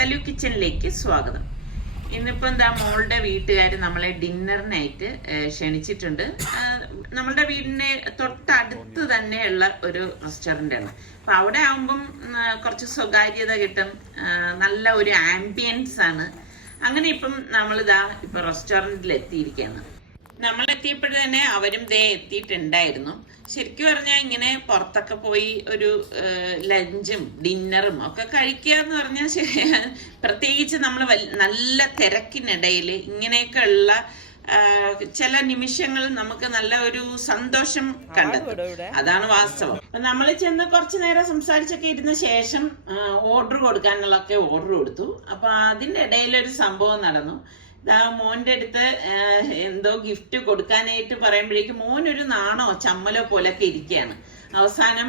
സലു കിച്ചണിലേക്ക് സ്വാഗതം. ഇന്നിപ്പോൾ എന്താ മോളുടെ വീട്ടുകാർ നമ്മളെ ഡിന്നറിനായിട്ട് ക്ഷണിച്ചിട്ടുണ്ട്. നമ്മളുടെ വീടിൻ്റെ തൊട്ടടുത്ത് തന്നെയുള്ള ഒരു റെസ്റ്റോറൻ്റ് ആണ്. അപ്പം അവിടെ ആകുമ്പം കുറച്ച് സ്വകാര്യത കിട്ടും, നല്ല ഒരു ആംബിയൻസ് ആണ്. അങ്ങനെ ഇപ്പം നമ്മളിതാ ഇപ്പം റെസ്റ്റോറൻറ്റിൽ എത്തിയിരിക്കുകയാണ്. നമ്മൾ എത്തിയപ്പോഴേ തന്നെ അവരും ദേ എത്തിയിട്ടുണ്ടായിരുന്നു. ശരിക്കും പറഞ്ഞാൽ ഇങ്ങനെ പുറത്തൊക്കെ പോയി ഒരു ലഞ്ചും ഡിന്നറും ഒക്കെ കഴിക്കുക എന്ന് പറഞ്ഞാൽ പ്രത്യേകിച്ച് നമ്മൾ നല്ല തിരക്കിനിടയിൽ ഇങ്ങനെയൊക്കെ ഉള്ള ചില നിമിഷങ്ങൾ നമുക്ക് നല്ല ഒരു സന്തോഷം കണ്ടെത്തും. അതാണ് വാസ്തവം. അപ്പൊ നമ്മൾ ചെന്ന് കുറച്ചു നേരം സംസാരിച്ചൊക്കെ ഇരുന്ന ശേഷം ഓർഡർ കൊടുക്കാനുള്ളതൊക്കെ ഓർഡർ കൊടുത്തു. അപ്പൊ അതിന്റെ ഇടയിലൊരു സംഭവം നടന്നു. മോന്റെ അടുത്ത് എന്തോ ഗിഫ്റ്റ് കൊടുക്കാനായിട്ട് പറയുമ്പോഴേക്കും മോനൊരു നാണോ ചമ്മലോ പോലൊക്കെ ഇരിക്കുകയാണ്. അവസാനം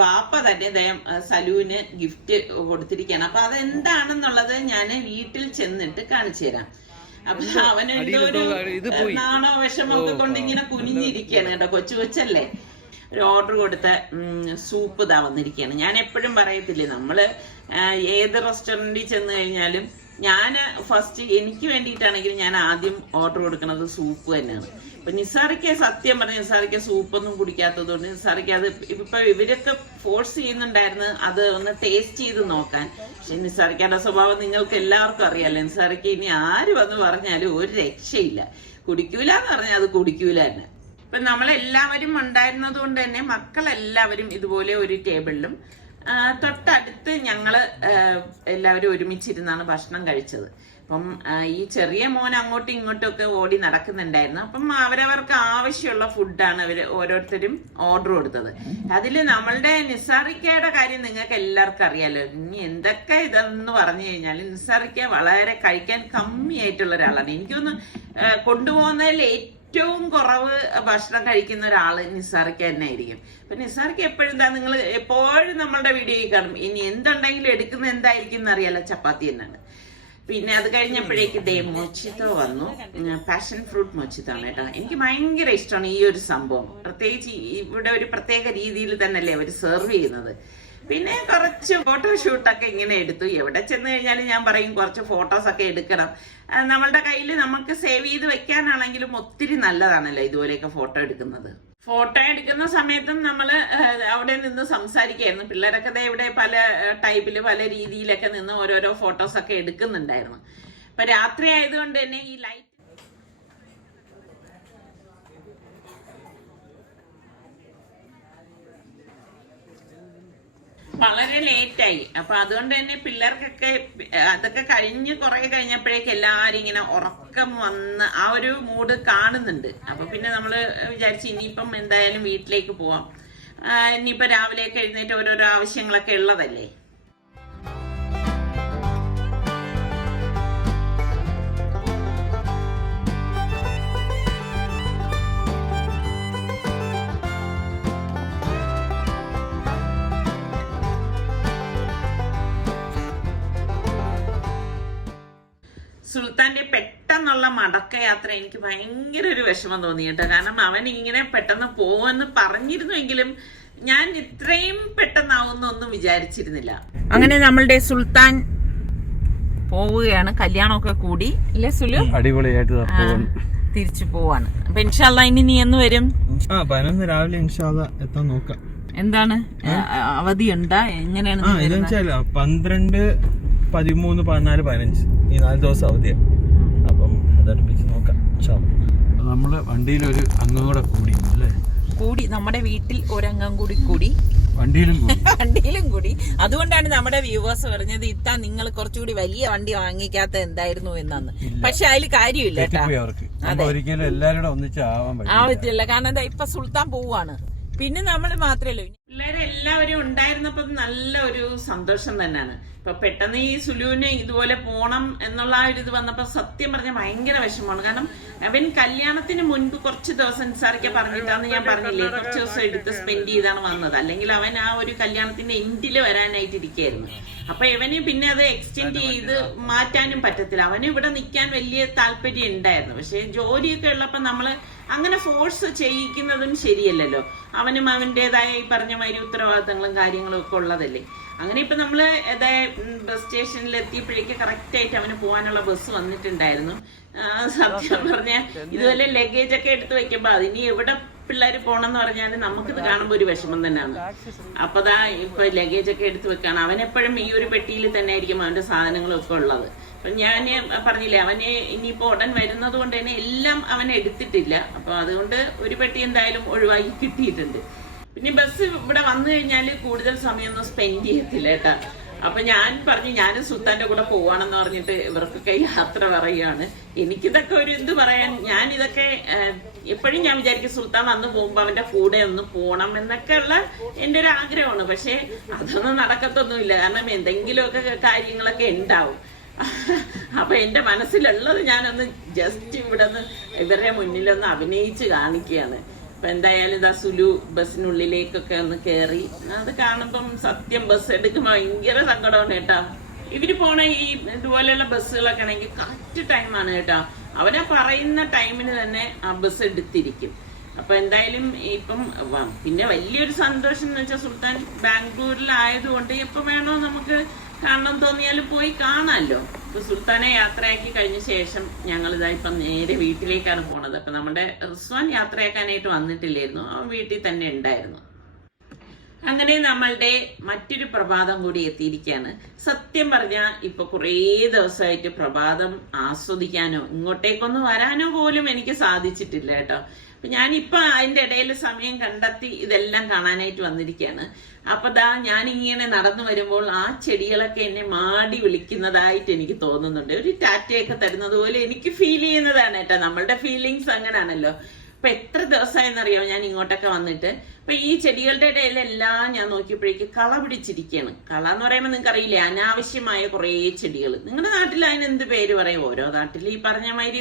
വാപ്പ തന്നെ സലുവിന് ഗിഫ്റ്റ് കൊടുത്തിരിക്കുകയാണ്. അപ്പൊ അതെന്താണെന്നുള്ളത് ഞാൻ വീട്ടിൽ ചെന്നിട്ട് കാണിച്ചു തരാം. അപ്പൊ അവനെന്തോ ഒരു നാണോ വിഷമൊക്കെ കൊണ്ട് ഇങ്ങനെ കുനിഞ്ഞിരിക്കുകയാണ് കേട്ടോ. കൊച്ചല്ലേ. ഒരു ഓർഡർ കൊടുത്ത സൂപ്പ് ഇതാ വന്നിരിക്കുകയാണ്. ഞാൻ എപ്പോഴും പറയത്തില്ലേ, നമ്മള് ഏത് റെസ്റ്റോറൻറ്റിൽ ചെന്ന് കഴിഞ്ഞാലും ഞാൻ ഫസ്റ്റ് എനിക്ക് വേണ്ടിയിട്ടാണെങ്കിൽ ഞാൻ ആദ്യം ഓർഡർ കൊടുക്കുന്നത് സൂപ്പ് തന്നെയാണ്. ഇപ്പൊ നിസാറിക്ക് സത്യം പറഞ്ഞ നിസാറിക്ക് സൂപ്പൊന്നും കുടിക്കാത്തത് കൊണ്ട് നിസാറിക്ക് അത് ഇപ്പൊ ഇവരൊക്കെ ഫോഴ്സ് ചെയ്യുന്നുണ്ടായിരുന്നു അത് ഒന്ന് ടേസ്റ്റ് ചെയ്ത് നോക്കാൻ. പക്ഷെ നിസാറിക്കാരുടെ സ്വഭാവം നിങ്ങൾക്ക് എല്ലാവർക്കും അറിയാലോ. നിസാറിക്ക് ഇനി ആര് വന്ന് പറഞ്ഞാലും ഒരു രക്ഷയില്ല. കുടിക്കൂല എന്ന് പറഞ്ഞാൽ അത് കുടിക്കൂല തന്നെ. ഇപ്പൊ നമ്മളെല്ലാവരും ഉണ്ടായിരുന്നത് കൊണ്ട് തന്നെ മക്കളെല്ലാവരും ഇതുപോലെ ഒരു ടേബിളിലും തൊട്ടടുത്ത് ഞങ്ങള് എല്ലാവരും ഒരുമിച്ചിരുന്നാണ് ഭക്ഷണം കഴിച്ചത്. അപ്പം ഈ ചെറിയ മോൻ അങ്ങോട്ടും ഇങ്ങോട്ടും ഒക്കെ ഓടി നടക്കുന്നുണ്ടായിരുന്നു. അപ്പം അവരവർക്ക് ആവശ്യമുള്ള ഫുഡാണ് അവര് ഓരോരുത്തരും ഓർഡർ കൊടുത്തത്. അതില് നമ്മളുടെ നിസാറിക്കയുടെ കാര്യം നിങ്ങൾക്ക് എല്ലാവർക്കും അറിയാലോ. ഇനി എന്തൊക്കെ ഇതെന്ന് പറഞ്ഞു കഴിഞ്ഞാൽ നിസാറിക്ക വളരെ കഴിക്കാൻ കമ്മിയായിട്ടുള്ള ഒരാളാണ്. എനിക്കൊന്ന് കൊണ്ടുപോകുന്നതിൽ ഏറ്റവും കുറവ് ഭക്ഷണം കഴിക്കുന്ന ഒരാള് നിസാറിക്ക തന്നെ ആയിരിക്കും. അപ്പൊ നിസാറിക്ക എപ്പോഴും നിങ്ങൾ എപ്പോഴും നമ്മളുടെ വീഡിയോയിൽ കാണും. ഇനി എന്തുണ്ടെങ്കിലും എടുക്കുന്ന എന്തായിരിക്കും എന്നറിയാലോ, ചപ്പാത്തി തന്നെയാണ്. പിന്നെ അത് കഴിഞ്ഞപ്പോഴേക്ക് മൊച്ചിത്തോ വന്നു. പാഷൻ ഫ്രൂട്ട് മൊച്ചിത്താണ് കേട്ടോ. എനിക്ക് ഭയങ്കര ഇഷ്ടമാണ് ഈ ഒരു സംഭവം. പ്രത്യേകിച്ച് ഇവിടെ ഒരു പ്രത്യേക രീതിയിൽ തന്നെയല്ലേ അവർ സെർവ് ചെയ്യുന്നത്. പിന്നെ കുറച്ച് ഫോട്ടോഷൂട്ടൊക്കെ ഇങ്ങനെ എടുത്തു. എവിടെ ചെന്ന് കഴിഞ്ഞാലും ഞാൻ പറയും കുറച്ച് ഫോട്ടോസൊക്കെ എടുക്കണം. നമ്മളുടെ കയ്യിൽ നമുക്ക് സേവ് ചെയ്ത് വെക്കാനാണെങ്കിലും ഒത്തിരി നല്ലതാണല്ലോ ഇതുപോലെയൊക്കെ ഫോട്ടോ എടുക്കുന്നത്. ഫോട്ടോ എടുക്കുന്ന സമയത്തും നമ്മൾ അവിടെ നിന്ന് സംസാരിക്കായിരുന്നു. പിള്ളേരൊക്കെ ഇവിടെ പല ടൈപ്പില് പല രീതിയിലൊക്കെ നിന്ന് ഓരോരോ ഫോട്ടോസൊക്കെ എടുക്കുന്നുണ്ടായിരുന്നു. ഇപ്പൊ രാത്രി ആയതുകൊണ്ട് തന്നെ ഈ ലൈറ്റ് വളരെ ലേറ്റായി. അപ്പൊ അതുകൊണ്ട് തന്നെ പിള്ളേർക്കൊക്കെ അതൊക്കെ കഴിഞ്ഞ് കുറെ കഴിഞ്ഞപ്പോഴേക്ക് എല്ലാരും ഇങ്ങനെ ഉറക്കം വന്ന് ആ ഒരു മൂഡ് കാണുന്നുണ്ട്. അപ്പൊ പിന്നെ നമ്മള് വിചാരിച്ചു ഇനിയിപ്പം എന്തായാലും വീട്ടിലേക്ക് പോവാം. ഇനിയിപ്പോ രാവിലെയൊക്കെ എഴുന്നേറ്റ് ഓരോരോ ആവശ്യങ്ങളൊക്കെ ഉള്ളതല്ലേ. സുൽത്താന്റെ പെട്ടെന്നുള്ള മടക്കയാത്ര എനിക്ക് ഭയങ്കര ഒരു വിഷമം തോന്നി കേട്ടോ. കാരണം അവൻ ഇങ്ങനെ പെട്ടെന്ന് പോവെന്ന് പറഞ്ഞിരുന്നുവെങ്കിലും ഞാൻ ഇത്രയും പെട്ടെന്നാവുന്നൊന്നും വിചാരിച്ചിരുന്നില്ല. അങ്ങനെ നമ്മളുടെ സുൽത്താൻ പോവുകയാണ്. കല്യാണമൊക്കെ കൂടി അല്ലേ സുലു? അടിപൊളിയായിട്ട് തിരിച്ചു പോവാണ്. അപ്പൊ ഇൻഷാല്ലാ ഇനി നീ എന്ന് വരും? 11 രാവിലെ ഇൻഷാല്ലാ എത്താൻ നോക്കാം. എന്താണ് അവധി ഉണ്ടാ? എങ്ങനെയാണ്? 12, 13, 14, 15 ഈ 4 ദിവസം അവധിയാണ്. അപ്പം അതടുപ്പിച്ച് നോക്കാം. നമ്മള് വണ്ടിയിൽ ഒരു അംഗം കൂടെ കൂടി അല്ലേ? കൂടി നമ്മുടെ വീട്ടിൽ ഒരംഗം കൂടി വണ്ടിയിലും കൂടി. അതുകൊണ്ടാണ് നമ്മുടെ വ്യൂവേഴ്സ് പറഞ്ഞത് ഇത്താ നിങ്ങൾ കുറച്ചുകൂടി വലിയ വണ്ടി വാങ്ങിക്കാത്ത എന്തായിരുന്നു എന്നാന്ന്. പക്ഷെ അതിൽ കാര്യമില്ല കേട്ടോ. ഒരിക്കലും എല്ലാവരും ഒന്നിച്ച് ആവത്തില്ല. കാരണം എന്താ ഇപ്പൊ സുൽത്താൻ പോവാണ്. പിന്നെ നമ്മൾ മാത്രമല്ലോ പിള്ളേരെല്ലാവരും ഉണ്ടായിരുന്നപ്പോ നല്ല ഒരു സന്തോഷം തന്നെയാണ്. ഇപ്പൊ പെട്ടെന്ന് ഈ സുലുവിന് ഇതുപോലെ പോണം എന്നുള്ള ആ ഒരു ഇത് വന്നപ്പോ സത്യം പറഞ്ഞാൽ ഭയങ്കര വിഷമമാണ്. കാരണം അവൻ കല്യാണത്തിന് മുൻപ് കുറച്ച് ദിവസം നിസാറിക്ക പറഞ്ഞിട്ടാന്ന് ഞാൻ പറഞ്ഞില്ലേ, കുറച്ച് ദിവസം എടുത്ത് സ്പെൻഡ് ചെയ്താണ് വന്നത്. അല്ലെങ്കിൽ അവൻ ആ ഒരു കല്യാണത്തിന്റെ എൻഡില് വരാനായിട്ട് ഇരിക്കുകയായിരുന്നു. അപ്പൊ ഇവന് പിന്നെ അത് എക്സ്റ്റെൻഡ് ചെയ്ത് മാറ്റാനും പറ്റത്തില്ല. അവന് ഇവിടെ നിൽക്കാൻ വലിയ താല്പര്യം ഉണ്ടായിരുന്നു. പക്ഷെ ജോലിയൊക്കെ ഉള്ളപ്പോ നമ്മള് അങ്ങനെ ഫോഴ്സ് ചെയ്യിക്കുന്നതും ശരിയല്ലല്ലോ. അവനും അവൻ്റെതായ ഈ പറഞ്ഞ മാതിരി ഉത്തരവാദിത്തങ്ങളും കാര്യങ്ങളും ഒക്കെ ഉള്ളതല്ലേ. അങ്ങനെ ഇപ്പൊ നമ്മള് ബസ് സ്റ്റേഷനിൽ എത്തിയപ്പോഴേക്ക് കറക്റ്റ് ആയിട്ട് അവന് പോകാനുള്ള ബസ് വന്നിട്ടുണ്ടായിരുന്നു. സത്യം പറഞ്ഞ ഇതുപോലെ ലഗേജ് ഒക്കെ എടുത്ത് വെക്കുമ്പോ അതിനി എവിടെ പിള്ളേർ പോണെന്ന് പറഞ്ഞാൽ നമുക്കിത് കാണുമ്പോ ഒരു വിഷമം തന്നെയാണ്. അപ്പതാ ഇപ്പൊ ലഗേജ് ഒക്കെ എടുത്ത് വെക്കാണ്. അവനെപ്പോഴും ഈ ഒരു പെട്ടിയിൽ തന്നെ ആയിരിക്കും അവന്റെ സാധനങ്ങളൊക്കെ ഉള്ളത്. അപ്പൊ ഞാൻ പറഞ്ഞില്ലേ, അവന് ഇനിയിപ്പോ ഉടൻ വരുന്നത് കൊണ്ട് തന്നെ എല്ലാം അവൻ എടുത്തിട്ടില്ല. അപ്പൊ അതുകൊണ്ട് ഒരു പെട്ടി എന്തായാലും ഒഴിവാക്കി കിട്ടിയിട്ടുണ്ട്. പിന്നെ ബസ് ഇവിടെ വന്നു കഴിഞ്ഞാല് കൂടുതൽ സമയമൊന്നും സ്പെൻഡ് ചെയ്യത്തില്ല കേട്ടാ. അപ്പൊ ഞാൻ പറഞ്ഞു ഞാനും സുൽത്താന്റെ കൂടെ പോവാണെന്ന് പറഞ്ഞിട്ട് ഇവർക്കൊക്കെ യാത്ര പറയുകയാണ്. എനിക്കിതൊക്കെ ഒരു എന്ത് പറയാൻ, ഞാൻ ഇതൊക്കെ എപ്പോഴും ഞാൻ വിചാരിക്കും സുൽത്താൻ വന്ന് പോകുമ്പോ അവന്റെ കൂടെ ഒന്ന് പോണം എന്നൊക്കെ ഉള്ള എന്റെ ഒരു ആഗ്രഹമാണ്. പക്ഷെ അതൊന്നും നടക്കത്തൊന്നുമില്ല. കാരണം എന്തെങ്കിലുമൊക്കെ കാര്യങ്ങളൊക്കെ ഉണ്ടാവും. അപ്പൊ എന്റെ മനസ്സിലുള്ളത് ഞാനൊന്ന് ജസ്റ്റ് ഇവിടെ നിന്ന് ഇവരുടെ മുന്നിലൊന്ന് അഭിനയിച്ച് കാണിക്കുകയാണ്. അപ്പൊ എന്തായാലും ഇതാ സുലു ബസ്സിനുള്ളിലേക്കൊക്കെ ഒന്ന് കേറി. അത് കാണുമ്പം സത്യം ബസ് എടുക്കുമ്പോ ഭയങ്കര സങ്കടമാണ് കേട്ടാ. ഇവര് പോണ ഈ ഇതുപോലെയുള്ള ബസ്സുകളൊക്കെ ആണെങ്കിൽ കറക്റ്റ് ടൈമാണ് കേട്ടാ. അവരെ പറയുന്ന ടൈമിന് തന്നെ ആ ബസ് എടുത്തിരിക്കും. അപ്പൊ എന്തായാലും ഇപ്പം പിന്നെ വലിയൊരു സന്തോഷം എന്ന് വെച്ചാൽ സുൽത്താൻ ബാംഗ്ലൂരിലായതുകൊണ്ട് എപ്പോ വേണോ നമുക്ക് കാണണം തോന്നിയാലും പോയി കാണാമല്ലോ. ഇപ്പൊ സുൽത്താനെ യാത്രയാക്കി കഴിഞ്ഞ ശേഷം ഞങ്ങൾ ഇതാ ഇപ്പം നേരെ വീട്ടിലേക്കാണ് പോണത്. അപ്പൊ നമ്മുടെ റിസ്വാൻ യാത്രയാക്കാനായിട്ട് വന്നിട്ടില്ലായിരുന്നു, അവൻ വീട്ടിൽ തന്നെ ഉണ്ടായിരുന്നു. അങ്ങനെ നമ്മളുടെ മറ്റൊരു പ്രഭാതം കൂടി എത്തിയിരിക്കുകയാണ്. സത്യം പറഞ്ഞാൽ ഇപ്പൊ കുറേ ദിവസമായിട്ട് പ്രഭാതം ആസ്വദിക്കാനോ ഇങ്ങോട്ടേക്കൊന്ന് വരാനോ പോലും എനിക്ക് സാധിച്ചിട്ടില്ല കേട്ടോ. അപ്പൊ ഞാനിപ്പൊ അതിന്റെ ഇടയിൽ സമയം കണ്ടെത്തി ഇതെല്ലാം കാണാനായിട്ട് വന്നിരിക്കുകയാണ്. അപ്പൊ ഞാനിങ്ങനെ നടന്നു വരുമ്പോൾ ആ ചെടികളൊക്കെ എന്നെ മാടി വിളിക്കുന്നതായിട്ട് എനിക്ക് തോന്നുന്നുണ്ട്. ഒരു ടാറ്റയൊക്കെ തരുന്നത് പോലെ എനിക്ക് ഫീൽ ചെയ്യുന്നതാണ് കേട്ടോ. നമ്മളുടെ ഫീലിങ്സ് അങ്ങനെയാണല്ലോ. അപ്പൊ എത്ര ദിവസമായെന്നറിയാമോ ഞാൻ ഇങ്ങോട്ടൊക്കെ വന്നിട്ട്. അപ്പൊ ഈ ചെടികളുടെ ഇടയിലെല്ലാം ഞാൻ നോക്കിയപ്പോഴേക്ക് കള പിടിച്ചിരിക്കുകയാണ്. കള എന്ന് പറയുമ്പോൾ നിങ്ങൾക്ക് അറിയില്ലേ, അനാവശ്യമായ കുറേ ചെടികൾ. നിങ്ങളുടെ നാട്ടിൽ അതിന് എന്ത് പേര് പറയും? ഓരോ നാട്ടിൽ ഈ പറഞ്ഞ മാതിരി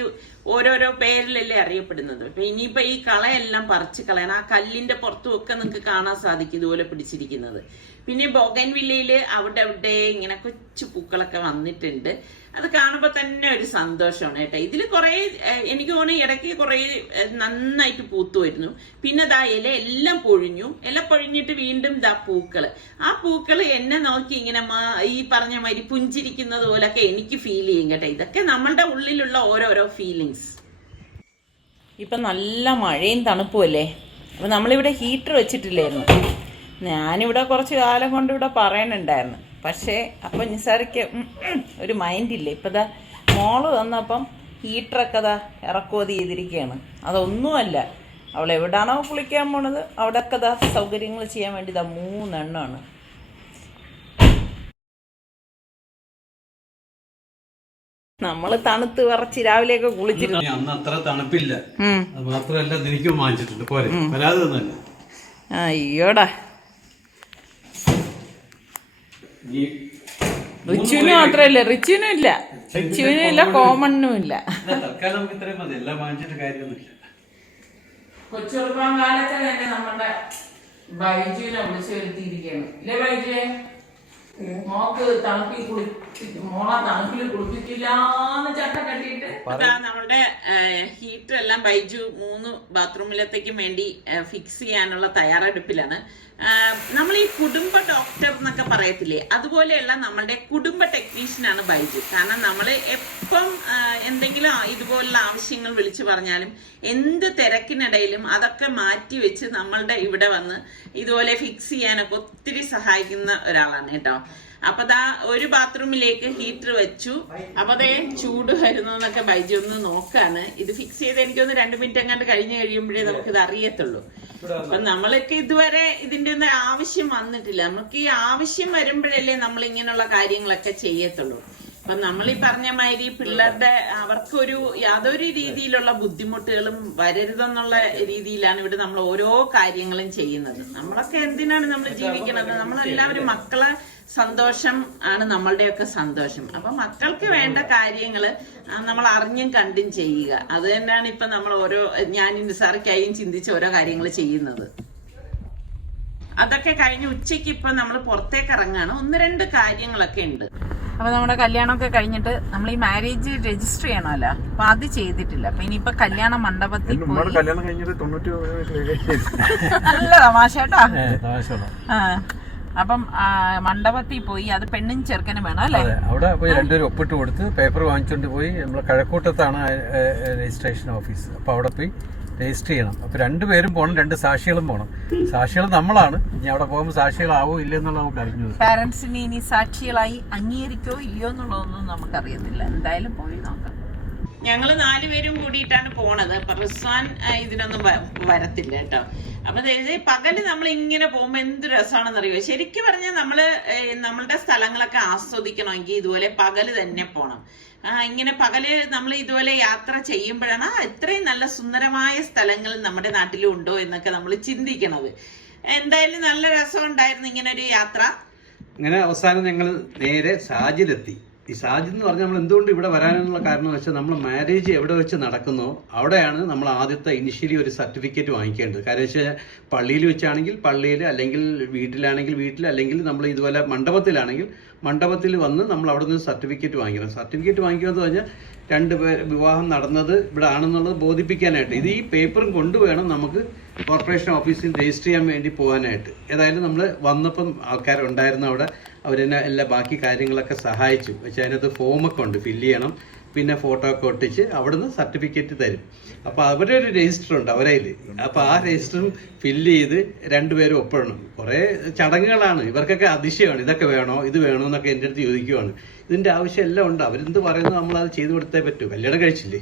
ഓരോരോ പേരിലല്ലേ അറിയപ്പെടുന്നത്. അപ്പൊ ഇനിയിപ്പോ ഈ കളയെല്ലാം പറിച്ച് കളയണം. ആ കല്ലിന്റെ പുറത്തും ഒക്കെ നിങ്ങൾക്ക് കാണാൻ സാധിക്കും ഇതുപോലെ പിടിച്ചിരിക്കുന്നത്. പിന്നെ ബൊഗൻവില്ലയില് അവിടെ ഇങ്ങനെ കൊച്ചു പൂക്കളൊക്കെ വന്നിട്ടുണ്ട്. അത് കാണുമ്പോൾ തന്നെ ഒരു സന്തോഷമാണ് കേട്ടോ. ഇതിൽ കുറെ എനിക്ക് തോന്നുന്നു ഇടയ്ക്ക് കുറെ നന്നായിട്ട് പൂത്തു വരുന്നു. പിന്നെ ഇല എല്ലാം പൊഴിഞ്ഞു. ഇല പൊഴിഞ്ഞിട്ട് വീണ്ടും പൂക്കള്. ആ പൂക്കള് എന്നെ നോക്കി ഇങ്ങനെ ഈ പറഞ്ഞ മാതിരി പുഞ്ചിരിക്കുന്നത് പോലൊക്കെ എനിക്ക് ഫീൽ ചെയ്യും കേട്ടോ. ഇതൊക്കെ നമ്മളുടെ ഉള്ളിലുള്ള ഓരോരോ ഫീലിങ്സ്. ഇപ്പൊ നല്ല മഴയും തണുപ്പും അല്ലേ. അപ്പൊ നമ്മളിവിടെ ഹീറ്റർ വെച്ചിട്ടില്ലായിരുന്നു. ഞാനിവിടെ കുറച്ച് കാലം കൊണ്ട് ഇവിടെ പറയണുണ്ടായിരുന്നു. പക്ഷേ അപ്പം നിസാറിക്ക് ഒരു മൈൻഡില്ലേ. ഇപ്പം മോള് വന്നപ്പം ഹീറ്ററൊക്കെ ഇറക്കുമതി ചെയ്തിരിക്കുകയാണ്. അതൊന്നുമല്ല, അവൾ എവിടാണോ കുളിക്കാൻ പോണത് അവിടെയൊക്കെ സൗകര്യങ്ങൾ ചെയ്യാൻ വേണ്ടി 3 എണ്ണമാണ്. നമ്മള് തണുത്ത് വിറച്ച് രാവിലെയൊക്കെ കുളിച്ചിരുന്നു. അന്ന് അത്ര തണുപ്പില്ല. അത് മാത്രമല്ല എനിക്കും വാങ്ങിച്ചിട്ടുണ്ട്. പോരെ വരാതെ ഒന്നല്ല. അയ്യോടാ, റിച്ചുവിന് മാത്രല്ല, റിച്ചുവിനും ഇല്ല, റിച്ചുവിനും ഇല്ല, കോമണിനും ഇല്ല. കൊച്ചുറുപ്പം കാലത്ത് തന്നെ നമ്മുടെ ബൈജുവിനെ വിളിച്ചു വരുത്തിയിരിക്കുകയാണ്. ഇല്ലേ ബൈജുവെ? മോക്ക് മോളെ തണുപ്പിൽ കുളിപ്പിക്കില്ലാന്ന് ചട്ട കെട്ടിയിട്ട് നമ്മളുടെ ഹീറ്റർ എല്ലാം ബൈജു 3 ബാത്റൂമിലത്തേക്കും വേണ്ടി ഫിക്സ് ചെയ്യാനുള്ള തയ്യാറെടുപ്പിലാണ്. നമ്മൾ ഈ കുടുംബ ഡോക്ടർ എന്നൊക്കെ പറയത്തില്ലേ, അതുപോലെയുള്ള നമ്മളുടെ കുടുംബ ടെക്നീഷ്യനാണ് ബൈജു. കാരണം നമ്മൾ എപ്പം എന്തെങ്കിലും ഇതുപോലുള്ള ആവശ്യങ്ങൾ വിളിച്ചു പറഞ്ഞാലും എന്ത് തിരക്കിനിടയിലും അതൊക്കെ മാറ്റി വെച്ച് നമ്മളുടെ ഇവിടെ വന്ന് ഇതുപോലെ ഫിക്സ് ചെയ്യാനൊക്കെ ഒത്തിരി സഹായിക്കുന്ന ഒരാളാണ് കേട്ടോ. അപ്പൊ ഒരു ബാത്റൂമിലേക്ക് ഹീറ്റർ വെച്ചു. അപ്പൊ ചൂട് വരുന്നു എന്നൊക്കെ ബൈജു ഒന്ന് നോക്കാണ്. ഇത് ഫിക്സ് ചെയ്ത് എനിക്കൊന്ന് 2 മിനിറ്റ് എങ്ങാണ്ട് കഴിഞ്ഞ് കഴിയുമ്പോഴേ നമുക്കിത് അറിയത്തുള്ളൂ. അപ്പൊ നമ്മൾക്ക് ഇതുവരെ ഇതിന്റെ ഒന്നും ആവശ്യം വന്നിട്ടില്ല. നമുക്ക് ഈ ആവശ്യം വരുമ്പോഴല്ലേ നമ്മൾ ഇങ്ങനെയുള്ള കാര്യങ്ങളൊക്കെ ചെയ്യത്തുള്ളൂ. അപ്പൊ നമ്മൾ ഈ പറഞ്ഞ മാതിരി പിള്ളേരുടെ അവർക്കൊരു യാതൊരു രീതിയിലുള്ള ബുദ്ധിമുട്ടുകളും വരരുതെന്നുള്ള രീതിയിലാണ് ഇവിടെ നമ്മൾ ഓരോ കാര്യങ്ങളും ചെയ്യുന്നത്. നമ്മളൊക്കെ എന്തിനാണ് നമ്മൾ ജീവിക്കുന്നത്? നമ്മളെല്ലാവരും മക്കളെ സന്തോഷം ആണ് നമ്മളുടെയൊക്കെ സന്തോഷം. അപ്പൊ മക്കൾക്ക് വേണ്ട കാര്യങ്ങള് നമ്മൾ അറിഞ്ഞും കണ്ടും ചെയ്യുക. അത് തന്നെയാണ് ഇപ്പൊ നമ്മൾ ഞാൻ നിസാറിക്കായും ചിന്തിച്ച് ഓരോ കാര്യങ്ങൾ ചെയ്യുന്നത്. അതൊക്കെ കഴിഞ്ഞ് ഉച്ചയ്ക്ക് ഇപ്പൊ നമ്മൾ പുറത്തേക്ക് ഇറങ്ങാണ്. 1-2 കാര്യങ്ങളൊക്കെ ഉണ്ട്. അപ്പൊ നമ്മുടെ കല്യാണമൊക്കെ കഴിഞ്ഞിട്ട് നമ്മൾ ഈ മാരേജ് രജിസ്റ്റർ ചെയ്യണമല്ലോ, അപ്പൊ അത് ചെയ്തിട്ടില്ല. അപ്പൊ ഇനിയിപ്പൊ കല്യാണ മണ്ഡപത്തിൽ പോയി നല്ല തമാശേട്ടാ. അപ്പം മണ്ഡപത്തിൽ പോയി അത് പെണ്ണും ചെറുക്കനും വേണം അല്ലേ? അവിടെ പോയി രണ്ടുപേരും ഒപ്പിട്ട് കൊടുത്ത് പേപ്പർ വാങ്ങിച്ചോണ്ട് പോയി. നമ്മളെ കഴക്കൂട്ടത്താണ് രജിസ്ട്രേഷൻ ഓഫീസ്. അപ്പൊ അവിടെ പോയി രജിസ്റ്റർ ചെയ്യണം. അപ്പൊ രണ്ടുപേരും പോകണം, രണ്ട് സാക്ഷികളും പോകണം. സാക്ഷികൾ നമ്മളാണ്. ഇനി അവിടെ പോകുമ്പോൾ സാക്ഷികളാവോ ഇല്ലെന്നുള്ള നമുക്ക് അറിഞ്ഞു. പാരന്റ്സിനെ ഇനി സാക്ഷികളായി അംഗീകരിക്കോ ഇല്ലയോ എന്നുള്ളതൊന്നും നമുക്കറിയത്തില്ല. എന്തായാലും പോയി നോക്കാം. ഞങ്ങള് 4 പേരും കൂടിയിട്ടാണ് പോണത്. അപ്പൊ റിസ്വാൻ ഇതിനൊന്നും വരത്തില്ല കേട്ടോ. അപ്പൊ പകല് നമ്മൾ ഇങ്ങനെ പോകുമ്പോ എന്ത് രസമാണെന്നറിയോ. ശരിക്കും പറഞ്ഞാൽ നമ്മളുടെ സ്ഥലങ്ങളൊക്കെ ആസ്വദിക്കണമെങ്കിൽ ഇതുപോലെ പകല് തന്നെ പോണം. ഇങ്ങനെ പകല് നമ്മൾ ഇതുപോലെ യാത്ര ചെയ്യുമ്പോഴാണ് ഇത്രയും നല്ല സുന്ദരമായ സ്ഥലങ്ങൾ നമ്മുടെ നാട്ടിലും ഉണ്ടോ എന്നൊക്കെ നമ്മൾ ചിന്തിക്കണത്. എന്തായാലും നല്ല രസം ഉണ്ടായിരുന്നു ഇങ്ങനെ ഒരു യാത്ര. അങ്ങനെ അവസാനം ഞങ്ങൾ നേരെ സാജിലെത്തി. ഈ സാജിദ് എന്ന് പറഞ്ഞാൽ നമ്മൾ എന്തുകൊണ്ട് ഇവിടെ വരാനുള്ള കാരണം വെച്ചാൽ നമ്മൾ മാരേജ് എവിടെ വെച്ച് നടക്കുന്നോ അവിടെയാണ് നമ്മൾ ആദ്യത്തെ ഇനിഷ്യലി ഒരു സർട്ടിഫിക്കറ്റ് വാങ്ങിക്കേണ്ടത്. കാര്യം വെച്ചാൽ പള്ളിയിൽ വെച്ചാണെങ്കിൽ പള്ളിയിൽ, അല്ലെങ്കിൽ വീട്ടിലാണെങ്കിൽ വീട്ടിൽ, അല്ലെങ്കിൽ നമ്മൾ ഇതുപോലെ മണ്ഡപത്തിലാണെങ്കിൽ മണ്ഡപത്തിൽ വന്ന് നമ്മൾ അവിടെ നിന്ന് സർട്ടിഫിക്കറ്റ് വാങ്ങിക്കണം. സർട്ടിഫിക്കറ്റ് വാങ്ങിക്കുക എന്ന് പറഞ്ഞാൽ 2 പേർ വിവാഹം നടന്നത് ഇവിടെ ആണെന്നുള്ളത് ബോധിപ്പിക്കാനായിട്ട്. ഇത് ഈ പേപ്പറും കൊണ്ടുവേണം നമുക്ക് കോർപ്പറേഷൻ ഓഫീസിൽ രജിസ്റ്റർ ചെയ്യാൻ വേണ്ടി പോകാനായിട്ട്. ഏതായാലും നമ്മൾ വന്നപ്പം ആൾക്കാരുണ്ടായിരുന്നു അവിടെ. അവരെന്നെ എല്ലാ ബാക്കി കാര്യങ്ങളൊക്കെ സഹായിച്ചു. പക്ഷേ അതിനകത്ത് ഫോമൊക്കെ ഉണ്ട്, ഫില്ല് ചെയ്യണം. പിന്നെ ഫോട്ടോ ഒക്കെ ഒട്ടിച്ച് അവിടുന്ന് സർട്ടിഫിക്കറ്റ് തരും. അപ്പോൾ അവരുടെ ഒരു രജിസ്റ്റർ ഉണ്ട് അവരയിൽ. അപ്പോൾ ആ രജിസ്റ്ററും ഫില്ല് ചെയ്ത് 2 പേരും ഒപ്പിടണം. കുറേ ചടങ്ങുകളാണ്. ഇവർക്കൊക്കെ അതിശയമാണ്, ഇതൊക്കെ വേണോ ഇത് വേണോ എന്നൊക്കെ എൻ്റെ അടുത്ത് ചോദിക്കുവാണ്. ഇതിന്റെ ആവശ്യം എല്ലാം ഉണ്ട്. അവരെന്ത് പറയുന്നു നമ്മൾ അത് ചെയ്തു കൊടുത്തേ പറ്റൂ. കല്യാണം കഴിച്ചില്ലേ?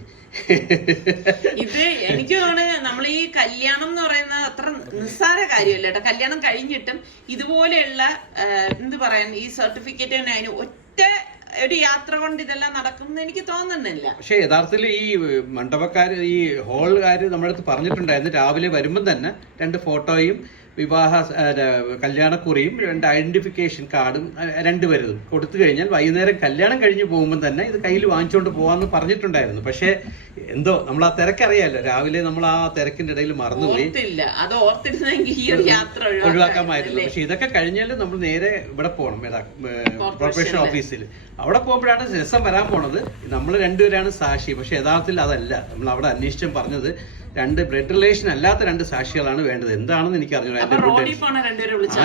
ഇത് എനിക്ക് തോന്നുന്നു നമ്മൾ ഈ കല്യാണം എന്ന് പറയുന്നത് അത്ര നിസ്സാര കാര്യമല്ല കേട്ടോ. കല്യാണം കഴിഞ്ഞിട്ടും ഇതുപോലെയുള്ള എന്ത് പറയാൻ ഈ സർട്ടിഫിക്കറ്റ് അതിന് ഒറ്റ ഒരു യാത്ര കൊണ്ട് ഇതെല്ലാം നടക്കുമെന്ന് എനിക്ക് തോന്നുന്നില്ല. പക്ഷെ യഥാർത്ഥത്തിൽ ഈ മണ്ഡപക്കാര്, ഈ ഹോളുകാര് നമ്മുടെ അടുത്ത് പറഞ്ഞിട്ടുണ്ടായിരുന്നു രാവിലെ വരുമ്പം തന്നെ 2 ഫോട്ടോയും കല്യാണക്കുറിയും 2 ഐഡന്റിഫിക്കേഷൻ കാർഡും 2 പേരും കൊടുത്തു കഴിഞ്ഞാൽ വൈകുന്നേരം കല്യാണം കഴിഞ്ഞ് പോകുമ്പോൾ തന്നെ ഇത് കയ്യിൽ വാങ്ങിച്ചുകൊണ്ട് പോകാമെന്ന് പറഞ്ഞിട്ടുണ്ടായിരുന്നു. പക്ഷെ എന്തോ നമ്മൾ ആ തിരക്കറിയാലോ, രാവിലെ നമ്മൾ ആ തിരക്കിന്റെ ഇടയിൽ മറന്നുപോയി. ഒഴിവാക്കാമായിരുന്നു. പക്ഷെ ഇതൊക്കെ കഴിഞ്ഞാൽ നമ്മൾ നേരെ ഇവിടെ പോകണം, കോർപ്പറേഷൻ ഓഫീസിൽ. അവിടെ പോകുമ്പോഴാണ് രസം വരാൻ പോണത്. നമ്മൾ 2 പേരാണ് സാക്ഷി. പക്ഷെ യഥാർത്ഥത്തിൽ അതല്ല. നമ്മൾ അവിടെ അന്വേഷിച്ചും പറഞ്ഞത് 2 ബ്ലഡ് റിലേഷൻ അല്ലാത്ത 2 സാക്ഷികളാണ് വേണ്ടത്. എന്താണെന്ന് എനിക്ക് അറിഞ്ഞു.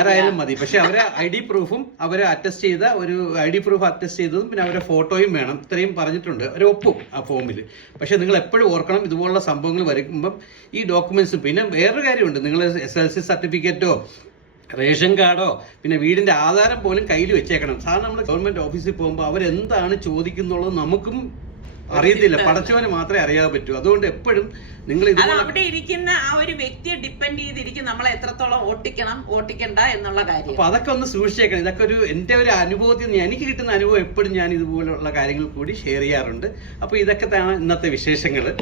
ആരായാലും മതി. പക്ഷെ അവരെ ID പ്രൂഫും അവരെ അറ്റസ്റ്റ് ചെയ്ത ഒരു ID പ്രൂഫ് അറ്റസ്റ്റ് ചെയ്തതും പിന്നെ അവരെ ഫോട്ടോയും വേണം. ഇത്രയും പറഞ്ഞിട്ടുണ്ട്. അവർ ഒപ്പും ആ ഫോമിൽ. പക്ഷെ നിങ്ങൾ എപ്പോഴും ഓർക്കണം, ഇതുപോലുള്ള സംഭവങ്ങൾ വരുമ്പം ഈ ഡോക്യുമെന്റ്സും. പിന്നെ വേറൊരു കാര്യമുണ്ട്, നിങ്ങൾ SLC സർട്ടിഫിക്കറ്റോ റേഷൻ കാർഡോ പിന്നെ വീടിന്റെ ആധാരം പോലും കയ്യിൽ വെച്ചേക്കണം. സാധാരണ നമ്മൾ ഗവൺമെന്റ് ഓഫീസിൽ പോകുമ്പോൾ അവരെന്താണ് ചോദിക്കുന്നുള്ളത് നമുക്കും അറിയത്തില്ല. പടച്ചവന് മാത്രമേ അറിയാൻ പറ്റൂ. അതുകൊണ്ട് എപ്പോഴും നിങ്ങൾ അവിടെ ഇരിക്കുന്ന ആ ഒരു വ്യക്തിയെ ഡിപ്പെൻഡ് ചെയ്തിരിക്കും നമ്മൾ എത്രത്തോളം ഓട്ടിക്കണ്ട എന്നുള്ള കാര്യം. അപ്പൊ അതൊക്കെ ഒന്ന് സൂക്ഷിച്ചേക്കണം. ഇതൊക്കെ എന്റെ ഒരു അനുഭവത്തിൽ എനിക്ക് കിട്ടുന്ന അനുഭവം എപ്പോഴും ഞാൻ ഇതുപോലുള്ള കാര്യങ്ങൾ കൂടി ഷെയർ ചെയ്യാറുണ്ട്. അപ്പൊ ഇതൊക്കെ തന്നെ ഇന്നത്തെ വിശേഷങ്ങള്.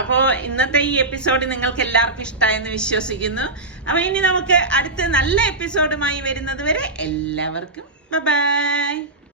അപ്പോ ഇന്നത്തെ ഈ എപ്പിസോഡ് നിങ്ങൾക്ക് എല്ലാവർക്കും ഇഷ്ടമായെന്ന് വിശ്വസിക്കുന്നു. അപ്പൊ ഇനി നമുക്ക് അടുത്ത നല്ല എപ്പിസോഡുമായി വരുന്നത് വരെ എല്ലാവർക്കും ബൈ.